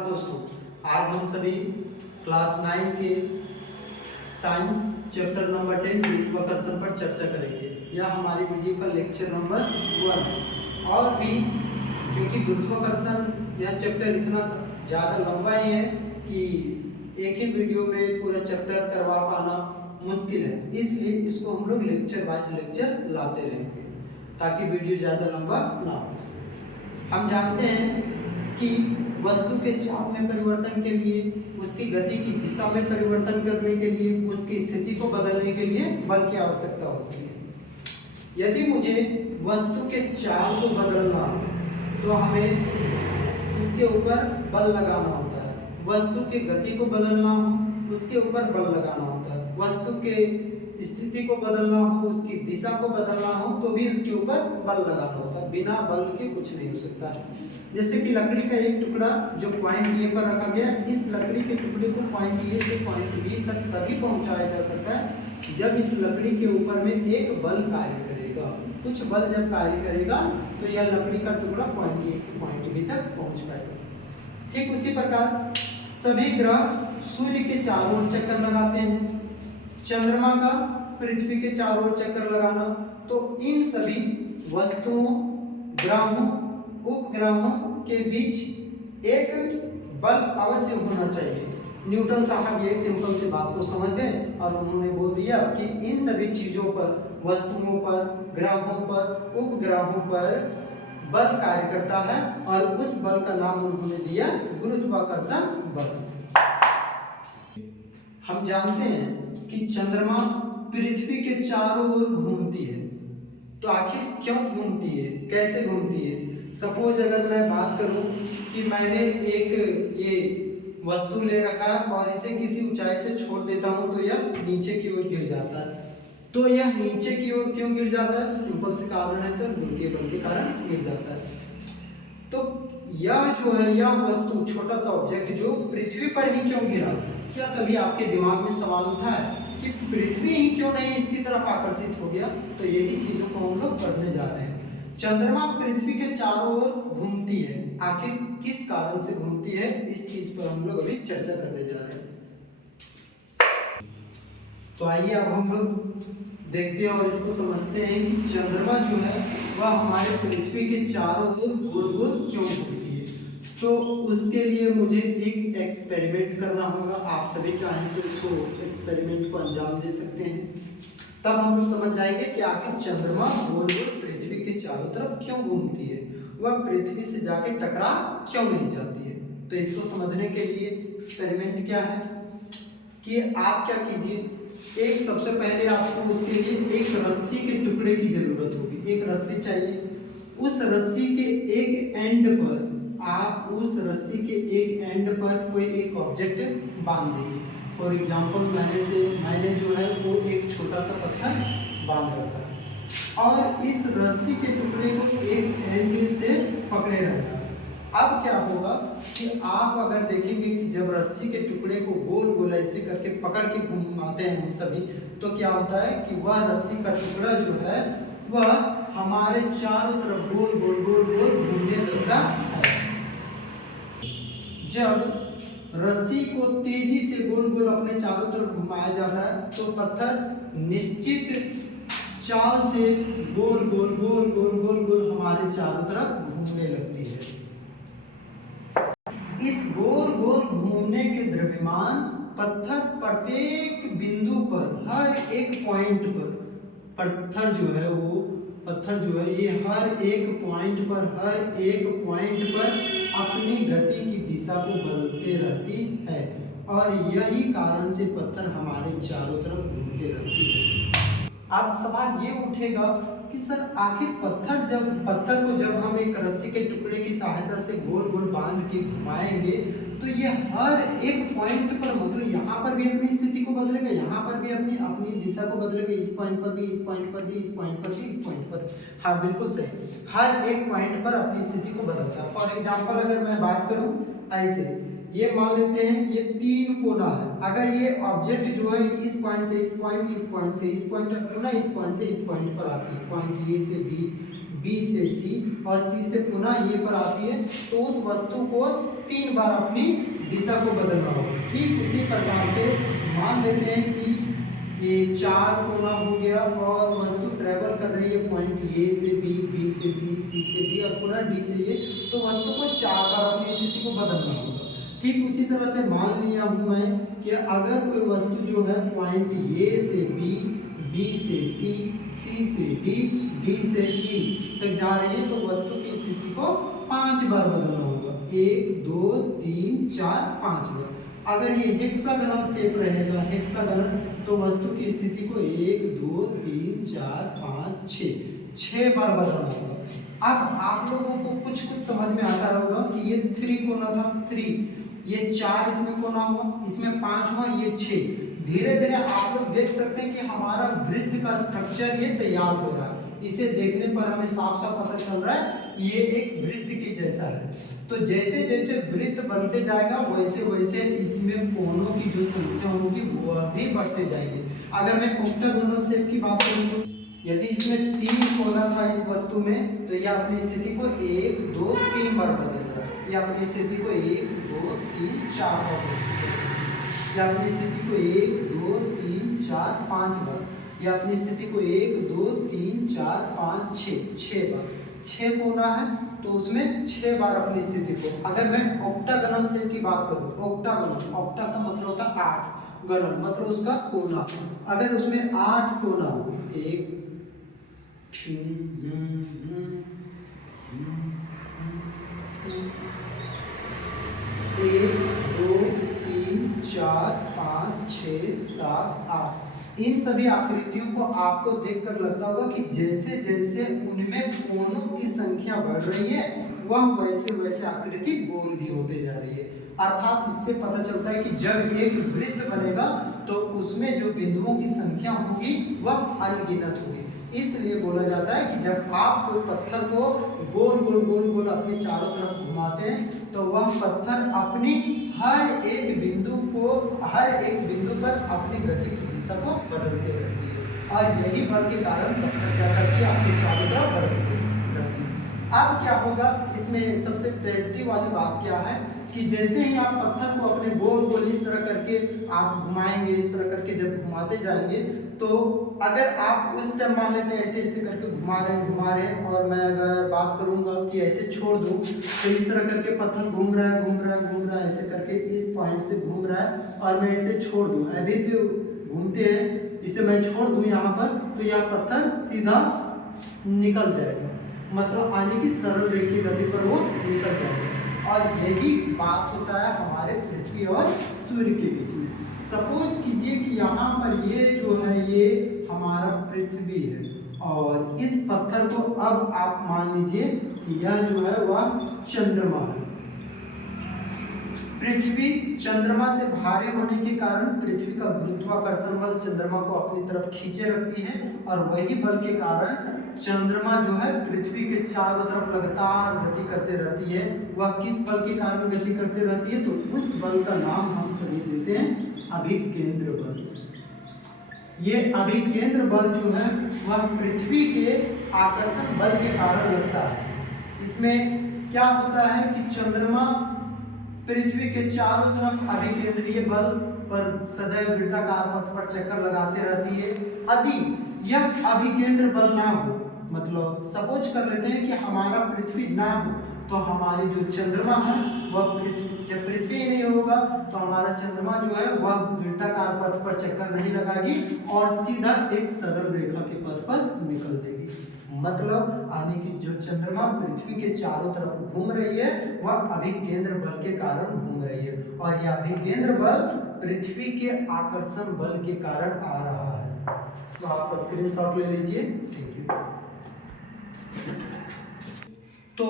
दोस्तों, आज हम सभी क्लास 9 के साइंस चैप्टर नंबर 10 गुरुत्वाकर्षण पर चर्चा करेंगे। यह हमारी वीडियो का लेक्चर नंबर 1 है। और भी क्योंकि गुरुत्वाकर्षण यह चैप्टर इतना ज़्यादा लंबा ही है कि एक ही वीडियो में पूरा चैप्टर करवा पाना मुश्किल है, इसलिए इसको हम लोग लेक्चर वाइज लेक्चर लाते रहेंगे ताकि वीडियो ज़्यादा लंबा ना हो। हम जानते हैं कि वस्तु के चाप में परिवर्तन के लिए, उसकी गति की दिशा में परिवर्तन करने के लिए, उसकी स्थिति को बदलने के लिए बल की आवश्यकता होती है। यदि मुझे वस्तु के चाल को बदलना तो हमें उसके ऊपर बल लगाना होता है। वस्तु की गति को बदलना हो उसके ऊपर बल लगाना होता है। वस्तु के स्थिति को बदलना हो, उसकी दिशा को बदलना हो तो भी उसके ऊपर बल लगाना होता है। बिना बल के कुछ नहीं हो सकता है। जैसे कि लकड़ी का एक टुकड़ा जो पॉइंट ए पर रखा गया, इस लकड़ी के टुकड़े को पॉइंट ए से पॉइंट बी तक तभी पहुंचाया जा सकता है जब इस लकड़ी के ऊपर में एक बल कार्य करेगा। कुछ बल जब कार्य करेगा तो यह लकड़ी का टुकड़ा पॉइंट ए से पॉइंट बी तक पहुंच पाएगा। ठीक उसी प्रकार सभी ग्रह सूर्य के चारों ओर चक्कर लगाते हैं। चंद्रमा का पृथ्वी के चारों ओर चक्कर लगाना, तो इन सभी वस्तुओं, ग्रहों, उपग्रहों के बीच एक बल अवश्य होना चाहिए। न्यूटन साहब ये सिंपल सी बात को समझ गए और उन्होंने बोल दिया कि इन सभी चीजों पर, वस्तुओं पर, ग्रहों पर, उपग्रहों पर बल कार्य करता है और उस बल का नाम उन्होंने दिया गुरुत्वाकर्षण बल। हम जानते हैं कि चंद्रमा पृथ्वी के चारों ओर घूमती है, तो आखिर क्यों घूमती है, कैसे घूमती है? सपोज अगर मैं बात करूं कि मैंने एक ये वस्तु ले रखा है और इसे किसी ऊंचाई से छोड़ देता हूं तो यह नीचे की ओर गिर जाता है। तो यह नीचे की ओर क्यों गिर जाता है? तो सिंपल से कारण है सर, गुरुत्वीय बल के कारण गिर जाता है। तो यह जो है, यह वस्तु, छोटा सा ऑब्जेक्ट जो पृथ्वी पर ही क्यों गिरा? क्या कभी आपके दिमाग में सवाल उठा है कि पृथ्वी ही क्यों नहीं इसकी तरफ आकर्षित हो गया? तो यही चीजों को हम लोग पढ़ने जा रहे हैं। चंद्रमा पृथ्वी के चारों ओर घूमती है, आखिर किस कारण से घूमती है, इस चीज पर हम लोग अभी चर्चा करने जा रहे हैं। तो आइए अब हम लोग देखते हैं और इसको समझते हैं कि चंद्रमा जो है वह हमारे पृथ्वी के चारों ओर गोल गोल क्यों घूमती है। तो उसके लिए मुझे एक एक्सपेरिमेंट करना होगा। आप सभी चाहें तो इसको एक्सपेरिमेंट को अंजाम दे सकते हैं, तब हम लोग समझ जाएंगे कि आखिर चंद्रमा गोल गोल पृथ्वी के चारों तरफ क्यों घूमती है, वह पृथ्वी से जाके टकरा क्यों नहीं जाती है। तो इसको समझने के लिए एक्सपेरिमेंट क्या है कि आप क्या कीजिए, एक सबसे पहले आपको उसके लिए एक रस्सी के टुकड़े की जरूरत होगी। एक रस्सी चाहिए। उस रस्सी के एक एंड पर आप उस रस्सी के एक एंड पर कोई एक ऑब्जेक्ट बांध दीजिए। फॉर एग्जाम्पल मैंने जो है वो एक छोटा सा पत्थर बांध रखा है और इस रस्सी के टुकड़े को एक एंड से पकड़े रहना। अब क्या होगा कि आप अगर देखेंगे कि जब रस्सी के टुकड़े को गोल गोल ऐसे करके पकड़ के घुमाते हैं हम सभी, तो क्या होता है कि वह रस्सी का टुकड़ा जो है वह हमारे चारों तरफ गोल गोल गोल गोल घूमने लगता है। जब रस्सी को तेजी से गोल गोल अपने चारों तरफ घुमाया जाता है तो पत्थर निश्चित चाल से गोल गोल गोल गोल गोल गोल हमारे चारों तरफ घूमने लगती है। इस गोल गोल घूमने के द्रव्यमान पत्थर प्रत्येक बिंदु पर, हर एक पॉइंट पर, पत्थर जो है ये हर एक पॉइंट पर अपनी गति की दिशा को बदलते रहती है और यही कारण से पत्थर हमारे चारों तरफ घूमते रहती है। अब सवाल ये उठेगा कि सर आखिर पत्थर को जब हम एक रस्सी के टुकड़े की सहायता से गोल गोल बांध के घुमाएंगे तो ये हर एक पॉइंट पर, मतलब यहाँ पर भी अपनी स्थिति को बदलेगा, यहाँ पर भी अपनी दिशा को बदलेगा, इस पॉइंट पर भी, इस पॉइंट पर भी, इस पॉइंट पर भी, इस पॉइंट पर। हाँ बिल्कुल सही, हर एक पॉइंट पर अपनी स्थिति को बदलता है। फॉर एग्जाम्पल अगर मैं बात करूँ ऐसे, ये मान लेते हैं ये 3 कोना है। अगर ये ऑब्जेक्ट जो है इस पॉइंट से इस पॉइंट, इस पॉइंट से इस पॉइंट, पुनः इस पॉइंट से इस पॉइंट पर आती है, पॉइंट ए से बी, बी से सी और सी से पुनः ए पर आती है, तो उस वस्तु को 3 बार अपनी दिशा को बदलना होगा। ठीक उसी प्रकार से मान लेते हैं कि ये 4 कोना हो गया और वस्तु ट्रेवल कर रही है पॉइंट ए से बी, बी से सी, सी से डी और पुनः डी से ए, तो वस्तु को 4 बार अपनी स्थिति को बदलना होगा। ठीक उसी तरह से मान लिया हूं मैं कि अगर कोई वस्तु जो है पॉइंट ए से बी, बी से सी, सी से डी, डी से ई तक जा रही है, तो वस्तु की स्थिति को 5 बार बदलना होगा। 1 2 3 4 5 बार। अगर ये हेक्सागोनल शेप रहेगा, हेक्सागोनल, तो वस्तु की स्थिति को 1 2 3 4 5 6 बार बदलना होगा। अब आप लोगों को कुछ समझ में आता होगा कि ये 3 कोना था, 3, ये 4 इसमें कोना हुआ, इसमें 5 हुआ, ये 6। धीरे धीरे आप लोग देख सकते हैं कि हमारा वृत्त का स्ट्रक्चर ये तैयार हो रहा है। इसे देखने पर हमें साफ साफ पता चल रहा है ये एक वृत्त के जैसा है। तो जैसे जैसे वृत्त बनते जाएगा वैसे वैसे इसमें कोनों की जो संख्या होगी वो भी बढ़ते जाएगी। अगर मैं ऑक्टागोनल शेप की बात करूं तो यदि इसमें 3 कोना था इस वस्तु में, तो यह अपनी स्थिति को 1 2 3 बार बदलेगा। यह अपनी स्थिति को 1 2 3 4 बार बदलेगा। यह अपनी स्थिति को 1 2 3 4 5 बार। यह अपनी स्थिति को 1 2 3 4 5 6 बार। 6 कोना है तो उसमें 6 बार अपनी स्थिति को। अगर मैं ऑक्टागोनल शेप की बात करूं, ऑक्टागोनल, ऑक्टा का मतलब होता है 8, गणन मतलब उसका कोना। अगर उसमें 8 कोना, 1 2 3 4 5 6 7 8, इन सभी आकृतियों को आपको देखकर लगता होगा कि जैसे जैसे उनमें कोनों की संख्या बढ़ रही है वह वैसे वैसे आकृति गोल भी होते जा रही है। अर्थात इससे पता चलता है कि जब एक वृत्त बनेगा तो उसमें जो बिंदुओं की संख्या होगी वह अनगिनत होगी। इसलिए बोला जाता है कि जब आप कोई पत्थर को गोल गोल गोल गोल अपने चारों तरफ घुमाते हैं तो वह पत्थर अपनी हर एक बिंदु पर अपनी गति की दिशा को बदलते रहती है और यही बल के कारण पत्थर क्या करती है, आपके चारों तरफ बदलती रहती है। अब क्या होगा, इसमें सबसे ट्रेजेडी वाली बात क्या है कि जैसे ही आप पत्थर को अपने गोल गोल इस तरह करके आप घुमाएंगे, इस तरह करके जब घुमाते जाएंगे, तो अगर आप उस टाइम मान लेते हैं ऐसे ऐसे करके घुमा रहे हैं और मैं अगर बात करूंगा कि ऐसे छोड़ दूं तो इस तरह करके पत्थर घूम रहा है ऐसे करके इस पॉइंट से घूम रहा है और मैं इसे छोड़ दूं, अभी तो घूमते हैं, इसे मैं छोड़ दूं यहाँ पर तो यह पत्थर सीधा निकल जाएगा, मतलब आने की सरल रेखीय गति पर वो निकल जाएगा। और यही बात होता है हमारे पृथ्वी और सूर्य के बीच में। सपोज कीजिए कि यहाँ पर ये जो है ये हमारा पृथ्वी है और इस पत्थर को अब आप मान लीजिए कि यह जो है वह चंद्रमा है। पृथ्वी चंद्रमा से भारी होने के कारण पृथ्वी का गुरुत्वाकर्षण बल चंद्रमा को अपनी तरफ खींचे रखती है और वही बल के कारण चंद्रमा जो है पृथ्वी के चारों तरफ लगातार गति करते रहती है। वह किस बल के कारण गति करते रहती है, तो उस बल का नाम हम सभी देते हैं अभिकेंद्र बल। ये अभिकेंद्र बल जो है वह पृथ्वी के आकर्षण बल के कारण लगता है। इसमें क्या होता है कि चंद्रमा पृथ्वी के चारों तरफ अभिकेंद्रीय बल पर सदैव वृत्ताकार पथ पर चक्कर लगाते रहती है। यदि यह अभिकेंद्र बल ना हो, मतलब सपोज कर लेते हैं कि हमारा पृथ्वी ना हो, तो हमारी जो चंद्रमा है वह जब पृथ्वी नहीं होगा तो हमारा चंद्रमा जो है वह वृत्ताकार पथ पर चक्कर नहीं लगाएगी और सीधा एक सरल रेखा के पथ पर निकल देगी। मतलब आने की जो चंद्रमा पृथ्वी के चारों तरफ घूम रही है वह अभिकेंद्र बल के कारण घूम रही है और यह अभिकेंद्र बल पृथ्वी के आकर्षण बल के कारण आ रहा है। तो आप स्क्रीनशॉट ले लीजिए। तो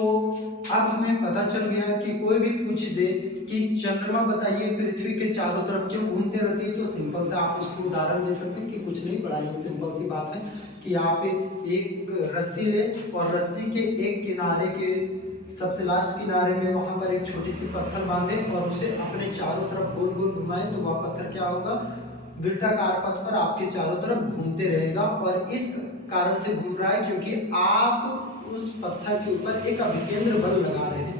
अब हमें पता चल गया कि कोई भी पूछ दे कि चंद्रमा बताइए पृथ्वी के चारों तरफ क्यों घूमते रहती है, तो सिंपल से आप उसको उदाहरण दे सकते हैं कि कुछ नहीं, बड़ा ही सिंपल सी बात है कि यहाँ पे एक रस्सी ले और रस्सी के एक किनारे के सबसे लास्ट किनारे में वहां पर एक छोटी सी पत्थर बांधे और उसे अपने चारों तरफ गोल गोल घुमाएं, तो वह पत्थर क्या होगा, वृत्ताकार पथ पर आपके चारों तरफ घूमते रहेगा। और इस कारण से घूम रहा है क्योंकि आप उस पत्थर के ऊपर एक अभिकेंद्र बल लगा रहे हैं,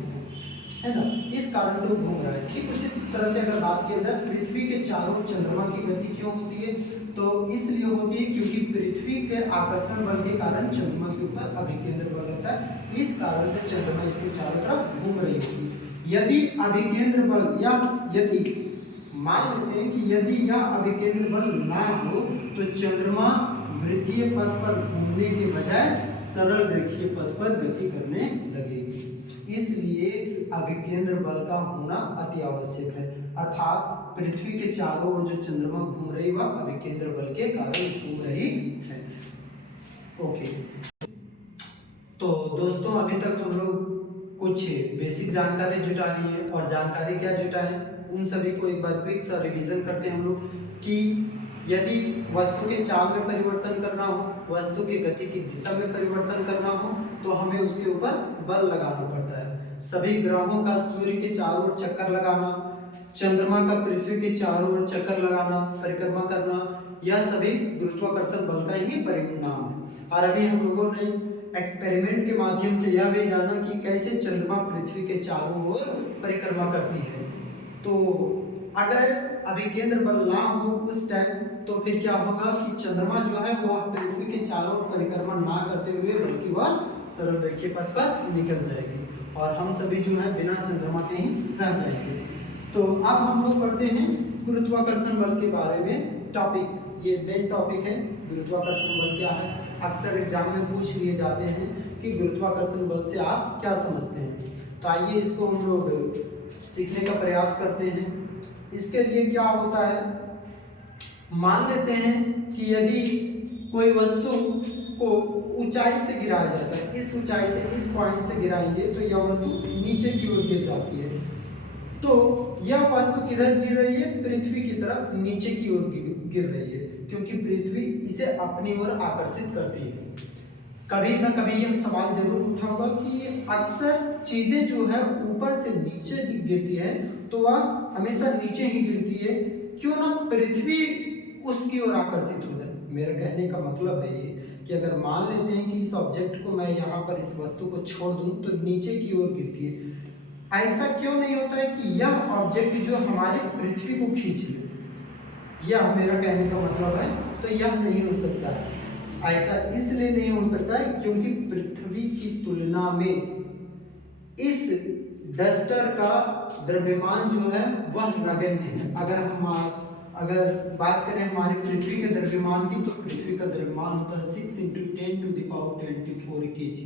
है ना, इस कारण से वो घूम रहा है। ठीक उसी तरह से अगर बात किया जाए पृथ्वी के चारों ओर चंद्रमा की गति क्यों होती है, तो इसलिए होती है क्योंकि पृथ्वी के आकर्षण बल के कारण चंद्रमा के ऊपर अभिकेंद्र बल लगता है, इस कारण से चंद्रमा इसके चारों तरफ घूम रही होती है। यदि अभिकेंद्र बल या यदि मान लेते हैं कि यदि यह अभिकेंद्र बल ना हो तो चंद्रमा वृत्तीय पथ पर घूमने के बजाय सरल रेखीय पथ पर गति करने लगेगी। इसलिए अभिकेंद्र बल का होना अति आवश्यक है, अर्थात पृथ्वी के चारों ओर जो चंद्रमा घूम रही वह अभिकेंद्र बल के कारण घूम रही है। ओके, तो दोस्तों अभी तक हम लोग कुछ बेसिक जानकारी जुटा ली है, और जानकारी क्या जुटा है उन सभी को एक बार क्विक सा रिवीजन करते हैं हम लोग कि यदि वस्तु के चाल में परिवर्तन करना हो, वस्तु की गति की दिशा में परिवर्तन करना हो तो हमें उसके ऊपर बल लगाना पड़ता है। सभी ग्रहों का सूर्य के चारों ओर चक्कर लगाना, चंद्रमा का पृथ्वी के चारों ओर चक्कर लगाना, परिक्रमा करना, यह सभी गुरुत्वाकर्षण बल का ही परिणाम है। और अभी हम लोगों ने एक्सपेरिमेंट के माध्यम से यह भी जाना कि कैसे चंद्रमा पृथ्वी के चारों ओर परिक्रमा करती है। तो अगर अभिकेंद्र बल ना हो उस टाइम तो फिर क्या होगा कि चंद्रमा जो है वो पृथ्वी के चारों ओर परिक्रमा ना करते हुए बल्कि वह सरल रेखीय पथ पर निकल जाएगी और हम सभी जो है बिना चंद्रमा के ही रह जाएंगे। तो अब हम लोग पढ़ते हैं गुरुत्वाकर्षण बल के बारे में टॉपिक, ये मेन टॉपिक है गुरुत्वाकर्षण बल क्या है। अक्सर एग्जाम में पूछ लिए जाते हैं कि गुरुत्वाकर्षण बल से आप क्या समझते हैं, तो आइए इसको हम लोग सीखने का प्रयास करते हैं। इसके लिए क्या होता है, मान लेते हैं कि यदि कोई वस्तु को ऊंचाई से गिराया जाता है, इस ऊंचाई से इस पॉइंट से गिराएंगे तो यह वस्तु नीचे की ओर गिर जाती है, तो यह वस्तु किधर गिर रही है, पृथ्वी की तरफ नीचे की ओर गिर रही है, क्योंकि पृथ्वी इसे अपनी ओर आकर्षित करती है। कभी ना कभी यह सवाल जरूर उठा होगा कि अक्सर चीजें जो है ऊपर से नीचे गिरती है तो वह हमेशा नीचे ही गिरती है, क्यों ना पृथ्वी उसकी ओर आकर्षित हो जाए। मेरा कहने का मतलब है ये कि अगर मान लेते हैं कि इस ऑब्जेक्ट को मैं यहाँ पर इस वस्तु को छोड़ दूं तो नीचे की ओर गिरती है, ऐसा क्यों नहीं होता है कि यह ऑब्जेक्ट जो हमारे पृथ्वी को खींच ले, यह मेरा कहने का मतलब है। तो यह नहीं हो सकता है, ऐसा इसलिए नहीं हो सकता है क्योंकि पृथ्वी की तुलना में इस डस्टर का द्रव्यमान जो है वह नगण्य है। अगर बात करें हमारे पृथ्वी के द्रव्यमान की तो पृथ्वी का द्रव्यमान होता है 6 × 10⁻24 kg,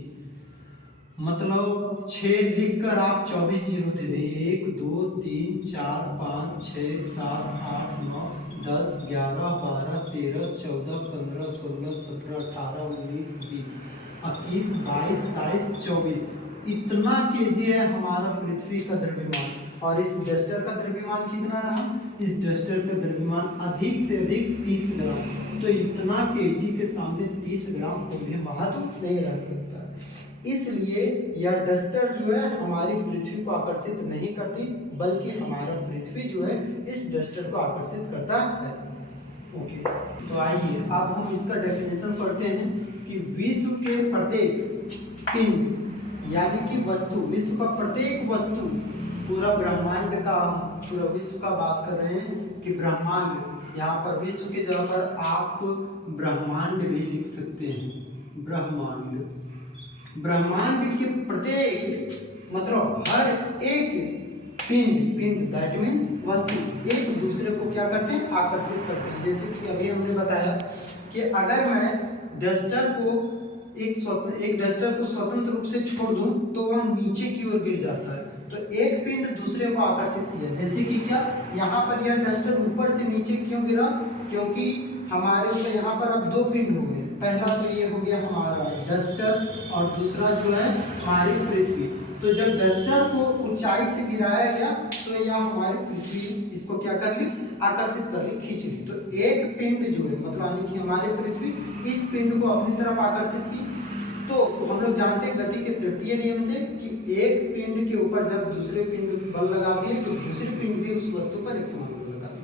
मतलब 6 लिखकर आप 24 जीरो दे दें, 1 2 3 4 5 6 7 8 9 10 11 12 13 14 15 16 17 18 19 20 21 22 23 24, इतना केजी है हमारा पृथ्वी का द्रव्यमान। और इस डस्टर का द्रव्यमान कितना रहा, इस डस्टर का द्रव्यमान अधिक से अधिक 30 ग्राम, तो इतना केजी के सामने 30 ग्राम को भी महत्व नहीं रह सकता। इसलिए यह डस्टर जो है हमारी पृथ्वी को आकर्षित नहीं करती, बल्कि हमारा पृथ्वी जो है इस डस्टर को आकर्षित करता है। ओके, तो आइए अब हम इसका डेफिनेशन पढ़ते हैं कि विश्व के प्रत्येक पिंड यानी कि वस्तु, विश्व का प्रत्येक वस्तु, पूरा ब्रह्मांड का, पूरा विश्व का बात कर रहे हैं कि ब्रह्मांड, यहाँ पर विश्व की जगह पर आप ब्रह्मांड भी लिख सकते हैं। ब्रह्मांड के प्रत्येक मतलब हर एक पिंड दैट मीन्स वस्तु एक दूसरे को क्या करते हैं, आकर्षित करते हैं। जैसे कि अभी हमने बताया कि अगर मैं डस्टर को एक डस्टर को स्वतंत्र रूप से छोड़ दूं तो वह नीचे की ओर गिर जाता है, तो एक पिंड दूसरे को आकर्षित किया। जैसे कि क्या, यहाँ पर यह डस्टर ऊपर से नीचे क्यों गिरा, क्योंकि हमारे ऊपर यहाँ पर अब 2 पिंड हो गए, पहला तो ये हो गया हमारा डस्टर और दूसरा जो है हमारी पृथ्वी। तो जब डस्टर को ऊंचाई से गिराया गया तो यह हमारी पृथ्वी इसको क्या कर ली, आकर्षित कर ली, खींच ली। तो एक पिंड जो है मतलब यानी कि हमारी पृथ्वी इस पिंड को अपनी तरफ आकर्षित की। तो हम लोग जानते हैं गति के तृतीय नियम से कि एक पिंड के ऊपर जब दूसरे पिंड बल लगा दिए तो दूसरी पिंड भी उस वस्तु पर एक समान बल लगा दी।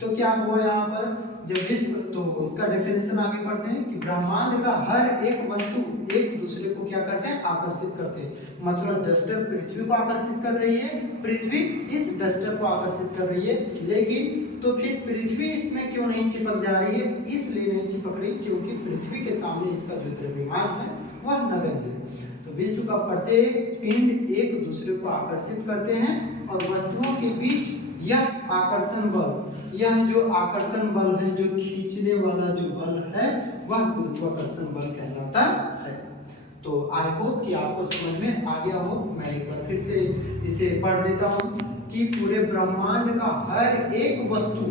तो क्या हुआ, यहाँ पर जब विश्व, तो इसका डेफिनेशन आगे पढ़ते हैं कि ब्रह्मांड का हर एक वस्तु एक दूसरे को क्या करते हैं, आकर्षित करते हैं। मतलब डस्टर पृथ्वी को आकर्षित कर रही है, पृथ्वी इस डस्टर को आकर्षित कर रही है, लेकिन तो फिर पृथ्वी इसमें क्यों नहीं चिपक जा रही है, इसलिए नहीं चिपक रही क्योंकि पृथ्वी के सामने इसका जो द्रव्यमान है वह नगण्य है। तो विश्व का प्रत्येक पिंड एक दूसरे को आकर्षित करते हैं और वस्तुओं के बीच यह आकर्षण बल, यह जो आकर्षण बल है, जो खींचने वाला जो बल है, वह गुरुत्वाकर्षण बल कहलाता है। तो आई होप कि आपको समझ में आ गया हो। मैं एक बार फिर से इसे पढ़ देता हूँ कि पूरे ब्रह्मांड का हर एक वस्तु,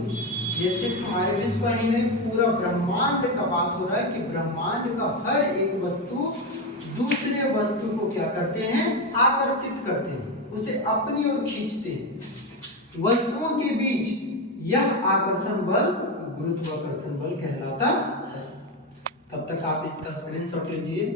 जैसे हमारे विश्व ही नहीं, पूरा ब्रह्मांड का बात हो रहा है कि ब्रह्मांड का हर एक वस्तु दूसरे वस्तु को क्या करते हैं, आकर्षित करते हैं, उसे अपनी ओर खींचते हैं। वस्तुओं के बीच यह आकर्षण बल गुरुत्वाकर्षण बल कहलाता है। तब तक आप इसका स्क्रीनशॉट लीजिए।